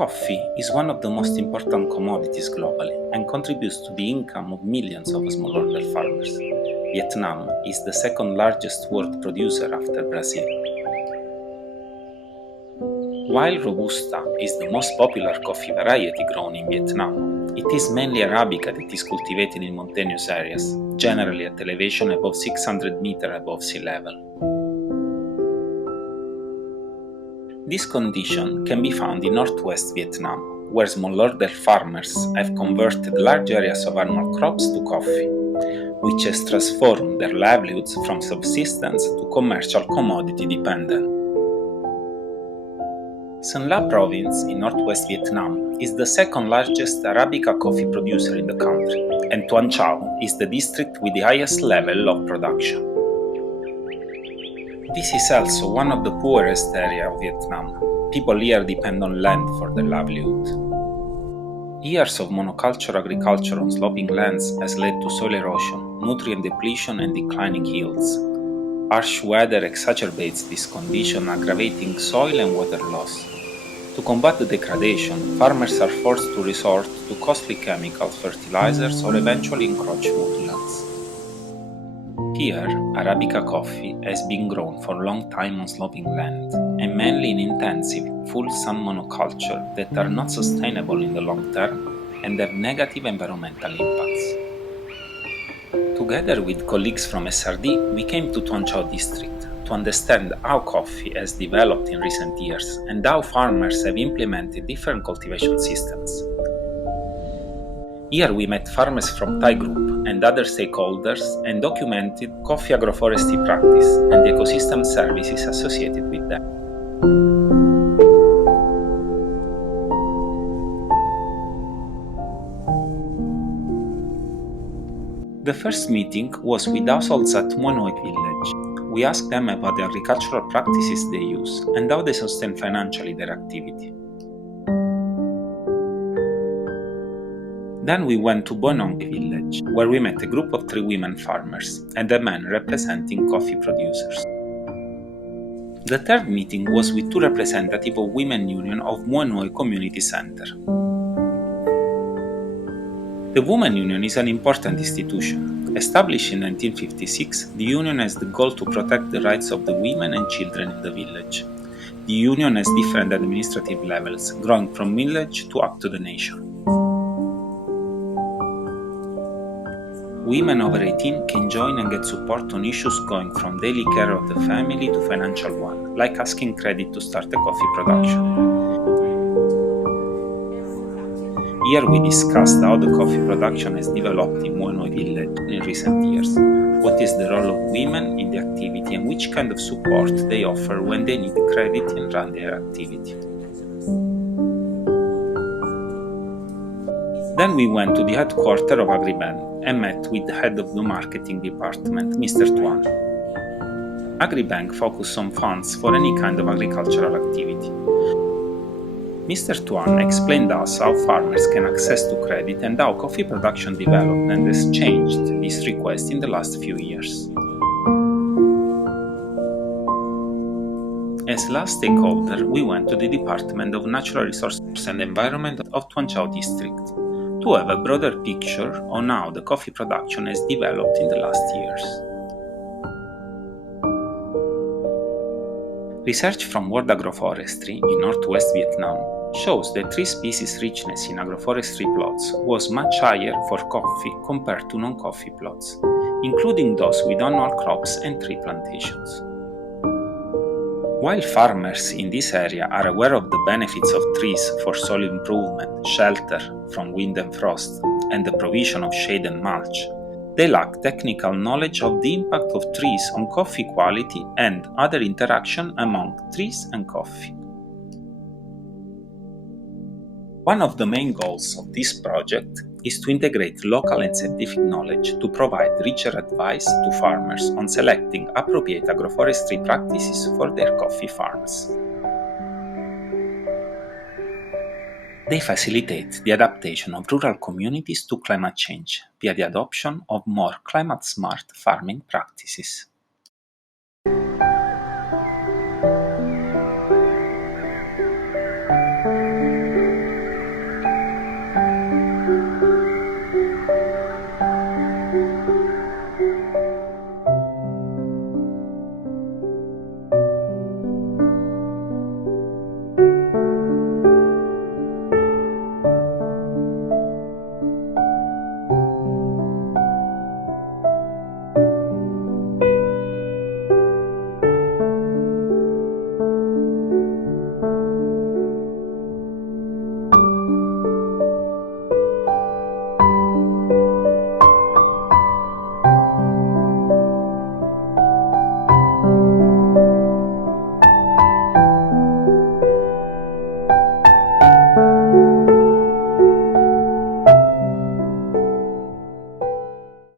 Coffee is one of the most important commodities globally and contributes to the income of millions of smallholder farmers. Vietnam is the second largest world producer after Brazil. While Robusta is the most popular coffee variety grown in Vietnam, it is mainly Arabica that is cultivated in mountainous areas, generally at elevation above 600 meters above sea level. This condition can be found in northwest Vietnam, where smallholder farmers have converted large areas of annual crops to coffee, which has transformed their livelihoods from subsistence to commercial commodity dependent. Son La province in northwest Vietnam is the second largest Arabica coffee producer in the country, and Tuan Chau is the district with the highest level of production. This is also one of the poorest areas of Vietnam. People here depend on land for their livelihood. Years of monoculture agriculture on sloping lands has led to soil erosion, nutrient depletion and declining yields. Harsh weather exacerbates this condition, aggravating soil and water loss. To combat the degradation, farmers are forced to resort to costly chemicals, fertilizers, or eventually encroach woodlands. Here, Arabica coffee has been grown for a long time on sloping land, and mainly in intensive, full-sun monoculture that are not sustainable in the long term and have negative environmental impacts. Together with colleagues from SRD, we came to Tuan Chau district to understand how coffee has developed in recent years and how farmers have implemented different cultivation systems. Here we met farmers from Thai group and other stakeholders and documented coffee agroforestry practice and the ecosystem services associated with them. The first meeting was with households at Nguyen village. We asked them about the agricultural practices they use and how they sustain financially their activity. Then we went to Bonong village, where we met a group of 3 women farmers and a man representing coffee producers. The third meeting was with 2 representatives of Women Union of Nguyen Community Center. The Women Union is an important institution. Established in 1956, the union has the goal to protect the rights of the women and children in the village. The union has different administrative levels, growing from village to up to the nation. Women over 18 can join and get support on issues going from daily care of the family to financial one, like asking credit to start a coffee production. Here we discussed how the coffee production has developed in Nguyen village in recent years, what is the role of women in the activity and which kind of support they offer when they need credit and run their activity. Then we went to the headquarters of Agribank and met with the head of the marketing department, Mr. Tuan. Agribank focuses on funds for any kind of agricultural activity. Mr. Tuan explained us how farmers can access to credit and how coffee production development has changed this request in the last few years. As last stakeholder, we went to the Department of Natural Resources and Environment of Tuan Chau district to have a broader picture on how the coffee production has developed in the last years. Research from World Agroforestry in northwest Vietnam shows that tree species richness in agroforestry plots was much higher for coffee compared to non-coffee plots, including those with annual crops and tree plantations. While farmers in this area are aware of the benefits of trees for soil improvement, shelter from wind and frost, and the provision of shade and mulch, they lack technical knowledge of the impact of trees on coffee quality and other interaction among trees and coffee. One of the main goals of this project is to integrate local and scientific knowledge to provide richer advice to farmers on selecting appropriate agroforestry practices for their coffee farms. They facilitate the adaptation of rural communities to climate change via the adoption of more climate-smart farming practices.